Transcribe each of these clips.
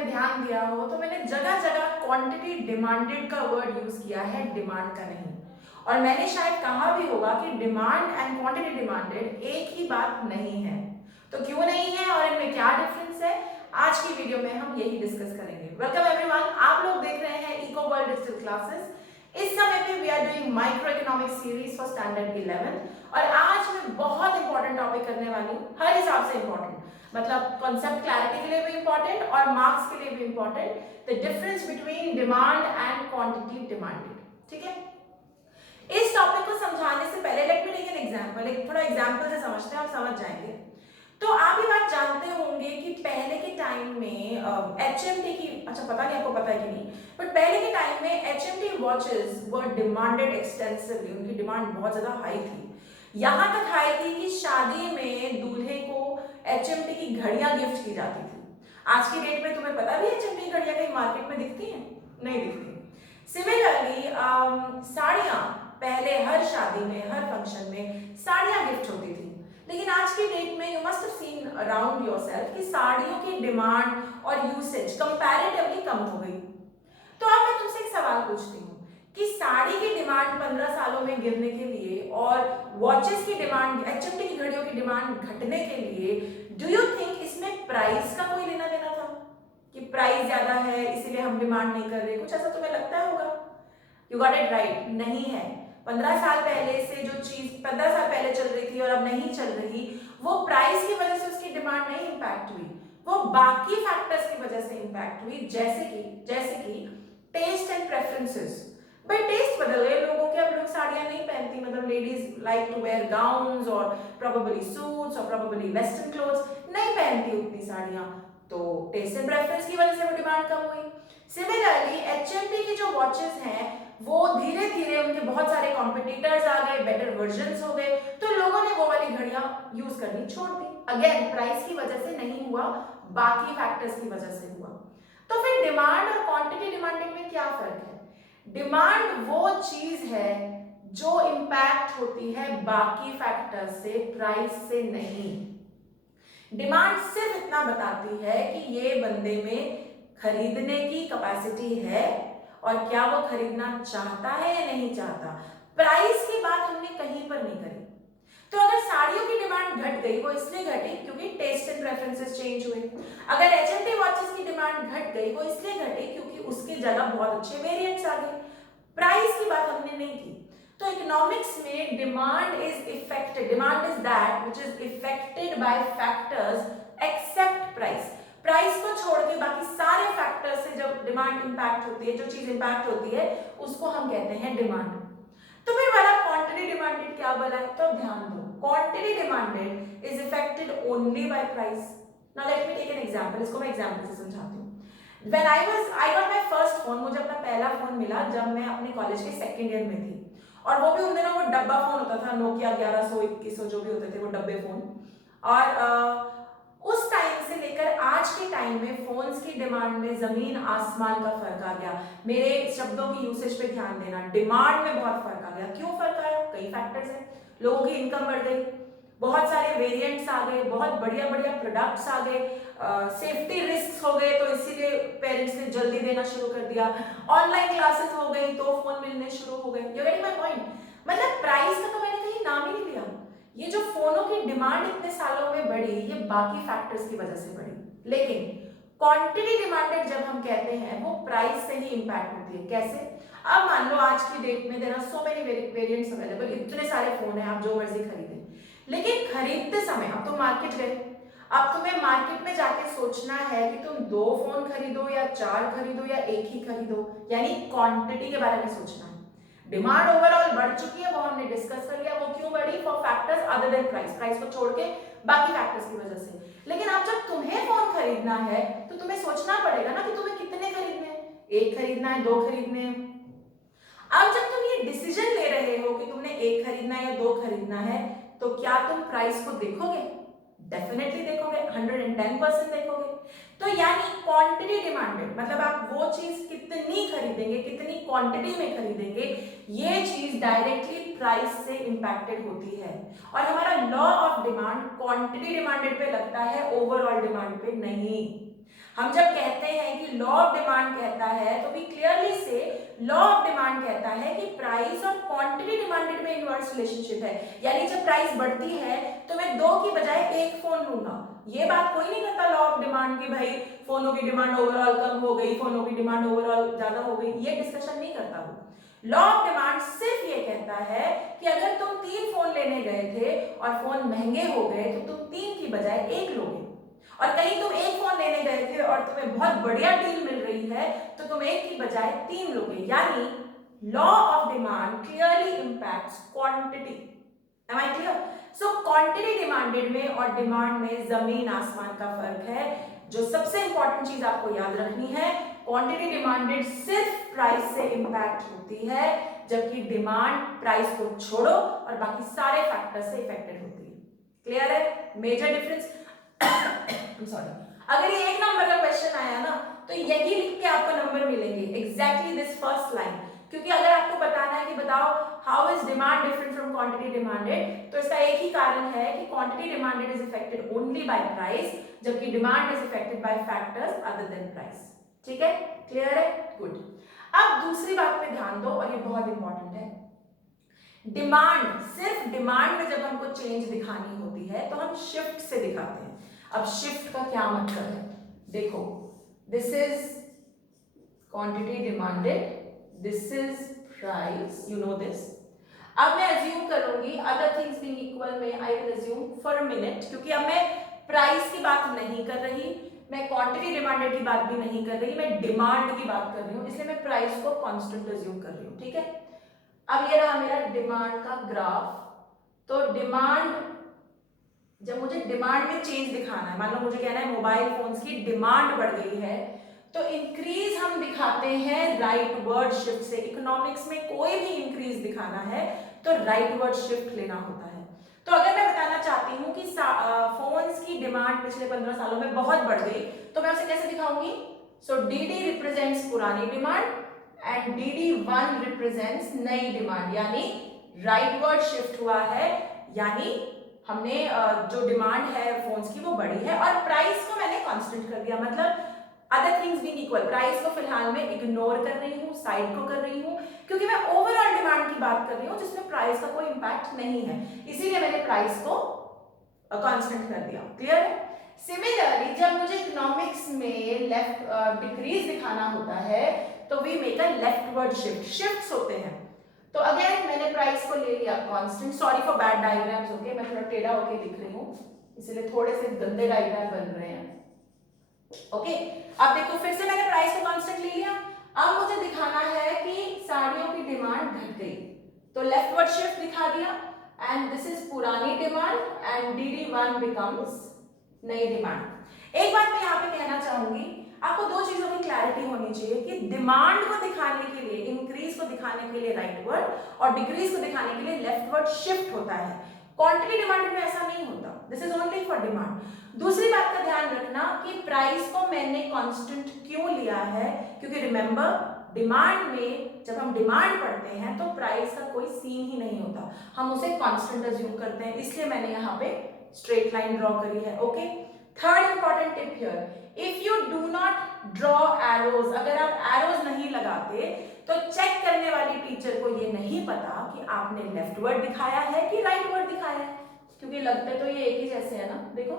आपने ध्यान दिया हो तो मैंने जगह जगह क्वांटिटी डिमांडेड का वर्ड यूज किया है, डिमांड का नहीं। और मैंने शायद कहा भी होगा कि डिमांड एंड क्वांटिटी डिमांडेड एक ही बात नहीं है। तो क्यों नहीं है और इनमें क्या डिफरेंस है, आज की वीडियो में हम यही डिस्कस करेंगे। वेलकम एवरीवन, आप लोग देख रहे हैं इको वर्ल्ड डिजिटल क्लासेस। इस समय पे we are doing micro economics series for standard 11 और आज मैं बहुत इंपॉर्टेंट टॉपिक करने वाली हूँ, हर हिसाब से इंपॉर्टेंट, मतलब कॉन्सेप्ट क्लैरिटी के लिए भी इंपॉर्टेंट और मार्क्स के लिए भी important, the difference between demand and quantity demanded. ठीक है, इस टॉपिक को समझाने से पहले let me take an example, एक थोड़ा एग्जांपल से समझते हैं, आप समझ जाएंगे। तो आप ये बात जानते होंगे कि पहले के टाइम में एचएमटी की, अच्छा पता नहीं आपको पता है कि नहीं, बट पहले के टाइम में एचएमटी वॉचेस वर डिमांडेड एक्सटेंसिवली, उनकी डिमांड बहुत ज्यादा हाई थी। यहां तक हाई थी कि शादी में दूल्हे को एचएमटी की घड़ियां गिफ्ट की जाती थी। आज की डेट में तुम्हें पता भी एचएमटी की घड़ियां कहीं मार्केट में दिखती हैं? नहीं दिखती। सिमिलरली साड़ियां, पहले हर शादी में, हर फंक्शन में साड़ियां गिफ्ट होती थी। लेकिन आज की डेट में you must have seen around yourself कि साड़ियों की डिमांड और यूसेज कंपैरेटिवली कम हो गई। तो अब मैं तुमसे एक सवाल पूछती हूँ कि साड़ी की डिमांड 15 सालों में गिरने के लिए और वॉचेस की डिमांड, एचएमटी की घड़ियों की डिमांड घटने के लिए, डू यू थिंक इसमें प्राइस का कोई लेना देना था कि प्राइस ज्यादा है इसीलिए हम डिमांड नहीं कर रहे? कुछ ऐसा तुम्हें लगता होगा? यू गॉट इट राइट, नहीं है। 15 साल पहले से जो चीज 15 साल पहले चल रही थी और अब नहीं चल रही, वो प्राइस की वजह से उसकी डिमांड नहीं इंपैक्ट हुई, वो बाकी फैक्टर्स की वजह से इंपैक्ट हुई, जैसे कि टेस्ट एंड प्रेफरेंसेस। भाई टेस्ट बदल गए लोगों के, अब लोग साड़ियां नहीं पहनती, मतलब ladies like to wear gowns और प्रोबेबली सूट्स और प्रोबेबली वेस्टर्न क्लोथ्स, नहीं पहनती उतनी साड़ियां, तो टेस्ट एंड प्रेफरेंस की वजह से वो डिमांड कम हुई। सिमिलरली एचएमटी की जो वॉचेस हैं वो धीरे धीरे उनके बहुत सारे कॉम्पिटिटर्स आ गए, बेटर वर्जन्स हो गए, तो लोगों ने वो वाली घड़ियां यूज करनी छोड़ दी। अगेन प्राइस की वजह से नहीं हुआ, बाकी फैक्टर्स की वजह से हुआ। तो फिर डिमांड और क्वांटिटी डिमांडिंग में क्या फर्क है? डिमांड वो चीज है जो इंपैक्ट होती है बाकी फैक्टर्स से, प्राइस से नहीं। डिमांड सिर्फ इतना बताती है कि ये बंदे में खरीदने की कैपेसिटी है और क्या वो खरीदना चाहता है या नहीं चाहता। प्राइस की बात हमने कहीं पर नहीं करी। तो अगर साड़ियों की डिमांड घट गई, वो इसलिए घटी क्योंकि टेस्ट एंड प्रेफरेंसेस चेंज हुए। अगर एचएमटी वॉचेस की डिमांड घट गई, वो इसलिए घटी क्योंकि उसकी जगह बहुत अच्छे वेरिएंट्स आ गए। प्राइस की बात हमने नहीं की। तो इकोनॉमिक्स में demand is that which is affected by factors except price. Price को छोड़ के बाकी सारे फैक्टर्स से जब डिमांड इंपैक्ट होती है, जो चीज इंपैक्ट होती है, उसको हम कहते हैं डिमांड। तो फिर वाला क्वांटिटी डिमांडेड क्या बोला है, तो ध्यान दो, quantity demanded is affected only by price. Now let me take an example, इसको मैं एग्जांपल से समझाती हूँ। When I got my first phone, मुझे अपना पहला फोन मिला जब मैं अपने कॉलेज के सेकंड ईयर में थी, और वो भी उन दिनों वो डब्बा फोन होता था, नोकिया 1100 2100 जो भी होते थे वो डब्बे फोन। और उस टाइम से लेकर आज के टाइम में फोन्स की डिमांड में जमीन आसमान का फर्क आ गया। मेरे शब्दों की यूसेज पे ध्यान देना, डिमांड में बहुत फर्क आ गया। क्यों फर्क आया? कई फैक्टर्स हैं। लोगों की इनकम बढ़ गई, बहुत सारे वेरिएंट्स आ गए, बहुत बढ़िया बढ़िया प्रोडक्ट्स आ गए, सेफ्टी रिस्क हो गए, तो इसीलिए पेरेंट्स ने जल्दी देना शुरू कर दिया। ऑनलाइन क्लासेस हो गई तो फोन मिलने शुरू हो गए। You getting my point? मतलब प्राइस का तो मैंने कहीं नाम ही नहीं लिया। ये जो फोनों की डिमांड इतने सालों में बढ़ी, ये बाकी फैक्टर्स की वजह से बढ़ी। लेकिन क्वांटिटी डिमांडेड जब हम कहते हैं, वो प्राइस से ही इंपैक्ट होती है। कैसे? अब मान लो आज की डेट में there are so many variants available, इतने सारे फोन हैं, आप जो मर्जी खरीदें। लेकिन खरीदते समय अब तुम मार्केट गए, अब तुम्हें मार्केट में जाके सोचना है कि तुम 2 फोन खरीदो या 4 खरीदो या एक ही खरीदो, यानी क्वांटिटी के बारे में सोचना है। डिमांड ओवरऑल बढ़ चुकी है, वो हमने डिस्कस कर लिया। वो क्यों बढ़ी? For factors other than price, price को छोड़ के बाकी फैक्टर्स की वजह से। लेकिन अब जब तुम्हें फोन खरीदना है तो तुम्हें सोचना पड़ेगा ना कि तुम्हें कितने खरीदने हैं, 1 खरीदना है, 2 खरीदने हैं। अब जब तुम ये डिसीजन ले रहे हो कि तुमने 1 खरीदना है या 2 खरीदना है, तो क्या तुम प्राइस को देखोगे? डेफिनेटली देखोगे, 110% देखोगे। तो यानी क्वांटिटी डिमांडेड मतलब आप वो चीज कितनी खरीदेंगे, कितनी क्वांटिटी में खरीदेंगे, ये चीज डायरेक्टली प्राइस से इंपैक्टेड होती है। और हमारा law of demand quantity demanded पे लगता है, ओवरऑल डिमांड पे नहीं। हम जब कहते हैं कि लॉ ऑफ डिमांड कहता है तो वी क्लियरली से लॉ ऑफ डिमांड कहता है कि प्राइस और क्वांटिटी डिमांडेड में इनवर्स रिलेशनशिप है, यानी जब प्राइस बढ़ती है तो मैं 2 की बजाय 1 फोन लूंगा। ये बात कोई नहीं करता लॉ ऑफ डिमांड की भाई फोनों की डिमांड ओवरऑल कम हो गई, फोनों की डिमांड ओवरऑल ज्यादा हो गई, ये डिस्कशन नहीं करता वो। लॉ ऑफ डिमांड सिर्फ ये कहता है कि अगर तुम 3 फोन लेने गए थे और फोन महंगे हो गए तो तुम 3 की बजाय 1 लोगे, और कहीं तुम 1 फोन लेने गए थे और तुम्हें बहुत बढ़िया डील मिल रही है तो तुम 1 की बजाय 3 लोगे। यानी law of demand clearly impacts quantity. Am I clear? So quantity demanded में और डिमांड में जमीन आसमान का फर्क है। जो सबसे इंपॉर्टेंट चीज आपको याद रखनी है, क्वांटिटी डिमांडेड सिर्फ प्राइस से इंपैक्ट होती है, जबकि डिमांड प्राइस को छोड़ो और बाकी सारे फैक्टर से इफेक्टेड होती है। क्लियर है? Major difference. सॉरी, अगर ये 1 नंबर का क्वेश्चन आया ना तो यही लिख के आपको नंबर मिलेंगे, एग्जैक्टली दिस फर्स्ट लाइन। क्योंकि अगर आपको बताना है कि बताओ how is demand different from quantity demanded, तो इसका एक ही कारण है कि quantity demanded is affected only by price, जबकि demand is affected by factors other than price. ठीक है? क्लियर है? गुड। अब दूसरी बात पे ध्यान दो और ये बहुत इंपॉर्टेंट है। डिमांड, सिर्फ डिमांड में जब हमको चेंज दिखानी होती है तो हम शिफ्ट से दिखाते हैं। अब शिफ्ट का क्या मतलब है? देखो, this is quantity demanded, this is price, you know this. अब मैं अज्यूम करूंगी अदर थिंग्स बीइंग इक्वल में, I will assume for a minute, क्योंकि अब मैं प्राइस की बात नहीं कर रही, मैं क्वांटिटी डिमांडेड की बात भी नहीं कर रही, मैं डिमांड की बात कर रही हूं, इसलिए मैं प्राइस को कांस्टेंट अज्यूम कर रही हूं। ठीक है? अब ये रहा मेरा डिमांड का ग्राफ। तो डिमांड, जब मुझे डिमांड में चेंज दिखाना है, मान लो मुझे कहना है मोबाइल फोन्स की डिमांड बढ़ गई है, तो इंक्रीज हम दिखाते हैं राइट वर्ड शिफ्ट से। इकोनॉमिक्स में कोई भी इंक्रीज दिखाना है तो राइट वर्ड शिफ्ट लेना होता है। तो अगर मैं बताना चाहती हूँ कि फोन्स की डिमांड पिछले 15 सालों में बहुत बढ़ गई, तो मैं उसे कैसे दिखाऊंगी? सो डीडी रिप्रेजेंट्स पुरानी डिमांड एंड DD1 रिप्रेजेंट्स नई डिमांड, यानी राइट वर्ड शिफ्ट हुआ है, यानी हमने जो डिमांड है फोन्स की वो बढ़ी है, और प्राइस को मैंने कांस्टेंट कर दिया, मतलब other things being equal. Price को फिलहाल मैं इग्नोर कर रही हूँ, साइड को कर रही हूँ, क्योंकि मैं ओवरऑल डिमांड की बात कर रही हूँ जिसमें प्राइस का कोई इंपैक्ट नहीं है, इसीलिए मैंने प्राइस को कांस्टेंट कर दिया। क्लियर है? सिमिलरली जब मुझे इकोनॉमिक्स में लेफ्ट डिक्रीज दिखाना होता है तो we make a leftward shift, shifts होते हैं। तो अगेन मैंने प्राइस को ले लिया constant. Sorry for bad diagrams, okay, मैं थोड़ा टेढ़ा होके लिख रही हूँ, इसलिए थोड़े से गंदे डायग्राम बन रहे हैं। ओके, अब देखो फिर से मैंने प्राइस को कांस्टेंट ले लिया। अब मुझे दिखाना है कि साड़ियों की डिमांड घट गई, तो लेफ्टवर्ड शिफ्ट दिखा दिया, एंड दिस इज पुरानी डिमांड एंड DD1 बिकम्स नई डिमांड। एक बात मैं यहाँ पे कहना चाहूंगी, आपको 2 चीजों की क्लैरिटी होनी चाहिए कि डिमांड को दिखाने के लिए, इंक्रीज को दिखाने के लिए राइट वर्ड और डिक्रीज को दिखाने के लिए लेफ्ट वर्ड शिफ्ट होता है। क्वांटिटी डिमांड में ऐसा नहीं होता, this is only for demand. दूसरी बात का ध्यान रखना कि प्राइस को मैंने कांस्टेंट क्यों लिया है, क्योंकि रिमेंबर डिमांड में जब हम डिमांड पढ़ते हैं तो प्राइस का कोई सीन ही नहीं होता, हम उसे कांस्टेंट अज्यूम करते हैं, इसलिए मैंने यहाँ पे स्ट्रेट लाइन ड्रॉ करी है। Okay, third important tip here, if you do not draw arrows, अगर आप एरोज नहीं लगाते तो चेक करने वाली टीचर को ये नहीं पता कि आपने लेफ्ट वर्ड दिखाया है कि राइट वर्ड दिखाया है, क्योंकि लगते तो ये एक ही जैसे है ना। देखो,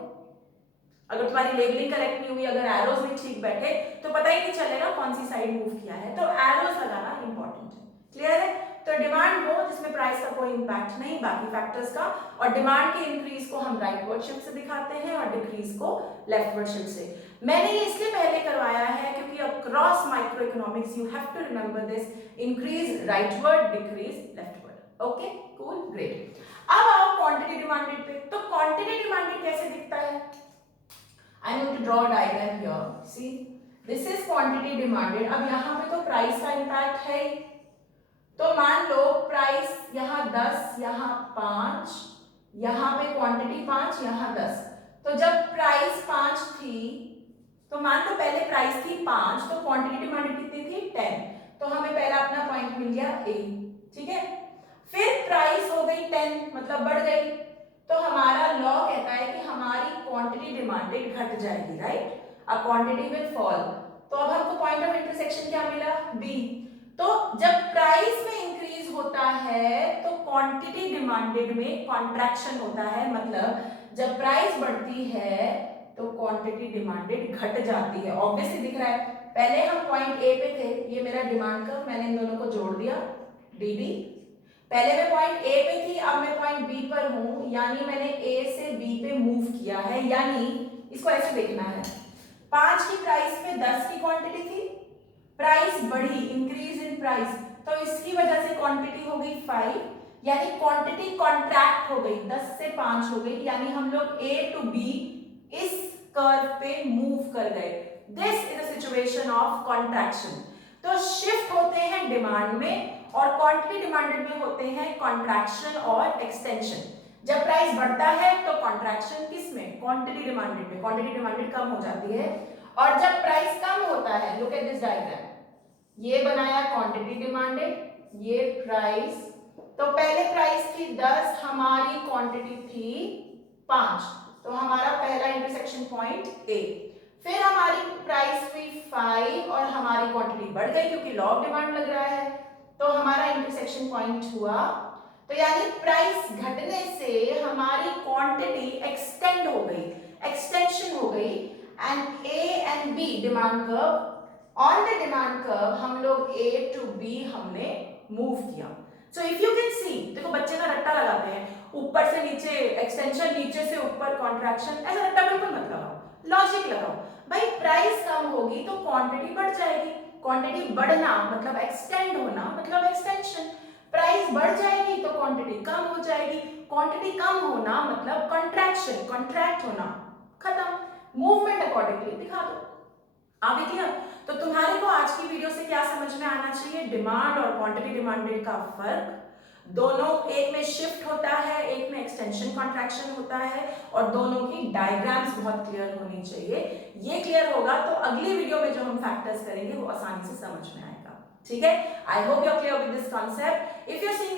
अगर तुम्हारी लेबलिंग करेक्ट नहीं हुई, अगर एरोज नहीं ठीक बैठे तो पता ही नहीं चलेगा कौन सी साइड मूव किया है, तो एरोज लगाना इंपॉर्टेंट है। क्लियर है? तो डिमांड वो जिसमें प्राइस का कोई इंपैक्ट नहीं, बाकी फैक्टर्स का, और डिमांड के इंक्रीज को हम राइट वर्ड शिफ्ट से दिखाते हैं और डिक्रीज को लेफ्ट वर्ड शिफ्ट से। मैंने ये इसलिए पहले करवाया है क्योंकि across micro economics you have to remember this, increase rightward, decrease leftward. Okay, cool, great. अब आओ क्वांटिटी डिमांडेड पे। तो क्वांटिटी डिमांडेड कैसे दिखता है? I am going to draw a diagram here. See, this is quantity demanded. अब यहाँ पे तो प्राइस का इम्पैक्ट है, तो मान लो प्राइस यहाँ 10, यहाँ 5, यहाँ पे क्वांटिटी 5, यहाँ 10। तो जब प्राइस 5 थी, तो मान लो पहले प्राइस थी 5, तो क्वांटिटी डिमांडेड कितनी थी? 10। तो हमें पहला अपना पॉइंट मिल गया A। ठीक है, फिर प्राइस हो गई 10, मतलब बढ़ गई, तो हमारा लॉ कहता है कि हमारी क्वांटिटी डिमांडेड घट जाएगी, right? a quantity will fall। तो अब हमको पॉइंट ऑफ इंटरसेक्शन क्या मिला? बी। तो जब प्राइस में इंक्रीज होता है तो क्वांटिटी डिमांडेड में कॉन्ट्रैक्शन होता है, मतलब जब प्राइस बढ़ती है तो क्वांटिटी डिमांडेड घट जाती है। ऑब्वियसली दिख रहा है, पहले हम पॉइंट ए पे थे, ये मेरा डिमांड कर्व, मैंने इन दोनों को जोड़ दिया डी। पहले मैं पॉइंट ए पे थी, अब मैं पॉइंट बी पर हूं, यानी मैंने ए से बी पे मूव किया है। यानी इसको ऐसे देखना है, 5 की प्राइस पे 10 की क्वांटिटी थी, प्राइस बढ़ी, इंक्रीज इन प्राइस, तो इसकी वजह से क्वांटिटी हो गई 5, यानी क्वांटिटी कॉन्ट्रैक्ट हो गई, 10 से 5 हो गई, यानी हम लोग ए टू बी इस कर्व पे मूव कर गए। This is a situation of contraction. तो शिफ्ट होते हैं डिमांड में और क्वांटिटी डिमांडेड में होते हैं कॉन्ट्रैक्शन और एक्सटेंशन। जब प्राइस बढ़ता है तो कॉन्ट्रैक्शन किस में? क्वांटिटी डिमांडेड में, क्वांटिटी डिमांडेड कम हो जाती है। और जब प्राइस कम होता है, लुक एट दिस डायग्राम, ये बनाया क्वांटिटी डिमांडेड, ये प्राइस, तो पहले प्राइस थी 10, हमारी क्वांटिटी थी 5, तो हमारा पहला इंटरसेक्शन पॉइंट ए। फिर हमारी प्राइस हुई 5 और हमारी क्वांटिटी बढ़ गई क्योंकि लॉ ऑफ डिमांड लग रहा है, तो हमारा इंटरसेक्शन पॉइंट हुआ। तो यानी प्राइस घटने से हमारी क्वांटिटी एक्सटेंड हो गई, एक्सटेंशन हो गई, and A and B demand curve, on the demand curve हम लोग ए टू बी हमने मूव किया। So if you can see, देखो बच्चे ना रट्टा लगाते हैं, ऊपर से नीचे एक्सटेंशन, नीचे से ऊपर कॉन्ट्रैक्शन, ऐसा रट्टा बिल्कुल मत लगाओ, लॉजिक लगाओ। भाई प्राइस कम होगी तो क्वांटिटी बढ़ जाएगी, क्वांटिटी बढ़ना मतलब एक्सटेंड होना मतलब एक्सटेंशन, प्राइस बढ़ जाएगी तो क्वांटिटी कम हो जाएगी, क्वांटिटी कम होना मतलब कॉन्ट्रैक्शन, कॉन्ट्रैक्ट होना, खत्म। मूवमेंट अकॉर्डिंगली दिखा दो। आ गई क्लियर? तो तुम्हारे को आज की वीडियो से क्या समझ में आना चाहिए? डिमांड और क्वांटिटी डिमांडेड का फर्क, दोनों, एक में शिफ्ट होता है, एक में एक्सटेंशन कॉन्ट्रैक्शन होता है, और दोनों की डायग्राम्स बहुत क्लियर होनी चाहिए। ये क्लियर होगा तो अगली वीडियो में जो हम फैक्टर्स करेंगे वो आसानी से समझ में आएगा। ठीक है? I hope you are clear with this concept. If you are seeing